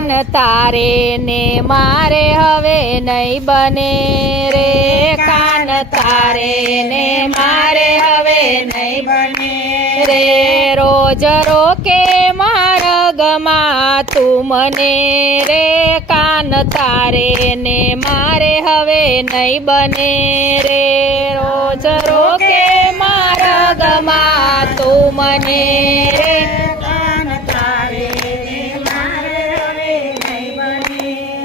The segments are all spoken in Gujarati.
કાન તારે ને મારે હવે નહીં બને રે. કાન તારે ને મારે હવે નહીં બને રે. રોજ રોકે માર્ગમાં તું મને રે. કાન તારે ને મારે હવે નહીં બને રે. રોજ રોકે માર્ગમાં તું મને રે.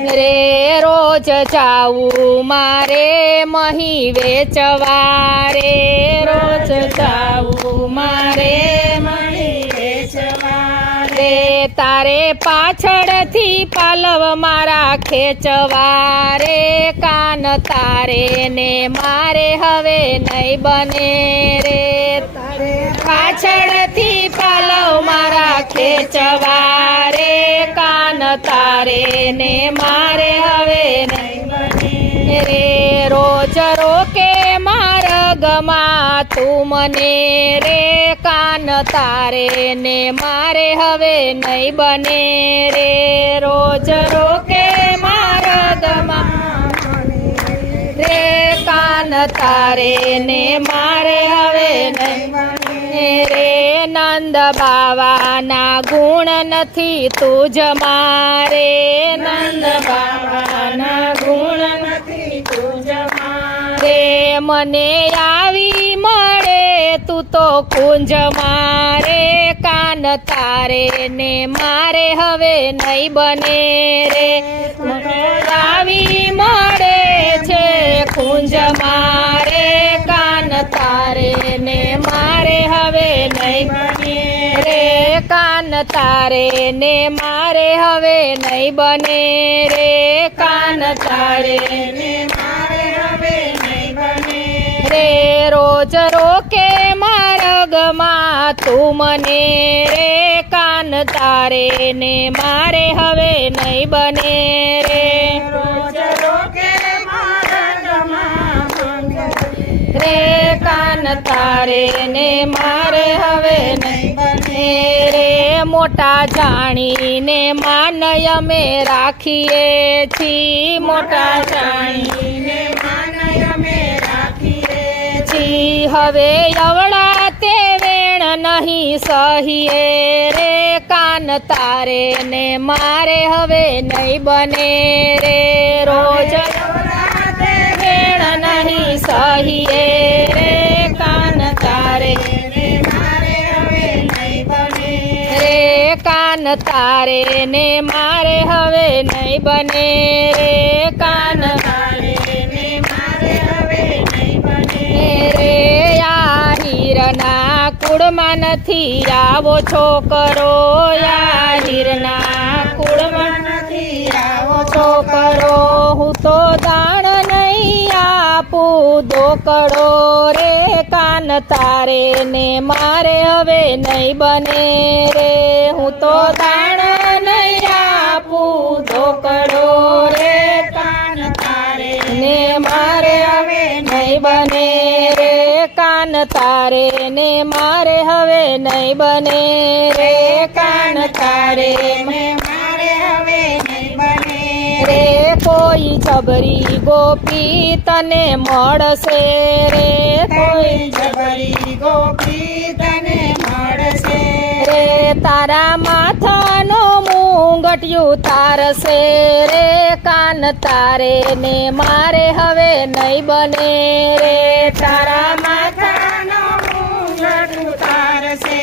રે, રોજ જાવું મારે મહી વેચવા રે રોજ જાવું મારે તારે પાછળથી પાલવ મારા ખેંચવા રે કાન તારે ને મારે હવે નહીં બને રે. તારે પાછળથી પાલવ મારા ખેંચવા તારે ને મારે હવે નહીં રે રોજ રોકે માર્ગમાં તું મને રે કાન તારે ને મારે હવે નહીં બને. રે રોજ રોકે માર્ગમાં રે કાન તારે ને મારે હવે નહીં નંદ બાવાના ગુણ નથી તુજ મારે. નંદ બાવાના ગુણ નથી તુજ મારે. મને આવી મળે તું તો કુંજ મારે. કાન તારે ને મારે હવે નહીં બને રે. મને આવી મળે છે કુંજ મારે. તારે ને મારે હવે નહીં બને રે. કાન તારે ને મારે હવે નહીં બને રે. રોજ રોકે માર્ગમાં તું મને રે. કાન તારે ને મારે હવે નહીં બને રે. રોજ રે. કાન તારે ને મારે હવે નહીં બને રે. મોટા જાણીને માનય અમે રાખીએ છી મોટા જાણીને ને માનય અમે રાખીએ છી હવે અવળા તે વેણ નહીં સહીએ રે. કાન તારે ને મારે હવે નહીં બને રે. રોજ રાતે વેણ નહીં સહીએ કાન તારે ને મારે હવે નહીં બને રે કાન રે. આ હીરના કુળમાં નથી આવો છોકરો. યા હીરના કુળમાં નથી આવો છોકરો. હું તો દાણ નહીં આપું દોકડો રે. કાન તારે ને મારે હવે નહીં બને રે. હું તો દાણ નહીં આપું ધોકડો રે, કાન તારે ને મારે હવે નહીં બને રે. કાન તારે ને મારે હવે નહીં બને રે. કાન તારે ને મારે હવે નહીં બને રે. જબરી ગોપી તને મળશે રે. કોઈ જબરી ગોપી તને મળશે રે તારા માથાનો મુંગટિયું તારશે રે. કાન તારે ને મારે હવે નહીં બને રે. તારા માથાનો મુંગટિયું તારશે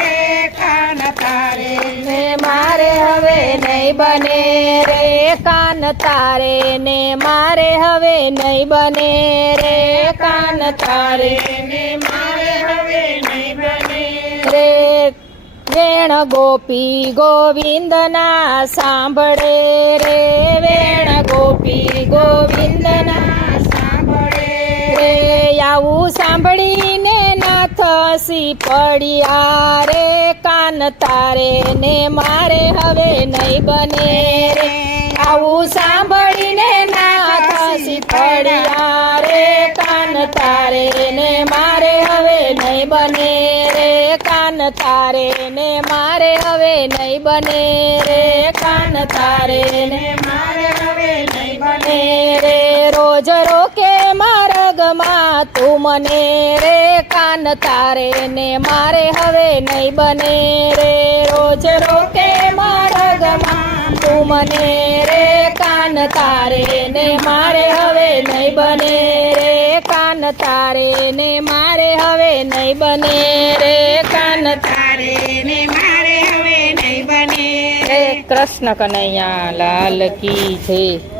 રે. કાન તારે ને મારે હવે નહીં બને રે. કાન તારે ને મારે હવે નહીં બને રે કાન તારે ને મારે હવે નહીં બને રે. વેણ ગોપી ગોવિંદના સાંભળે રે. વેણ ગોપી ગોવિંદના સાંભળે રે. આવું સાંભળીને નાથ સી પડ્યા રે. કાન તારે ને મારે હવે નહીં બને સાંભળીને નાથ પડ્યા રે, કાન તારે ને મારે હવે નહીં બને રે, કાન તારે ને મારે હવે નહીં બને રે, કાન તારે ને મારે હવે નહીં બને રે. રોજ રોકે માર્ગમાં તું મને રે, કાન તારે ને મારે હવે નહીં બને રે. રોજ રોકે માર્ગમાં તું મને તારે ને મારે હવે નહીં બને રે. કાન તારે ને મારે હવે નહીં બને રે. કાન તારે ને મારે હવે નહીં બને રે. કૃષ્ણ કનૈયા, લાલ કી છે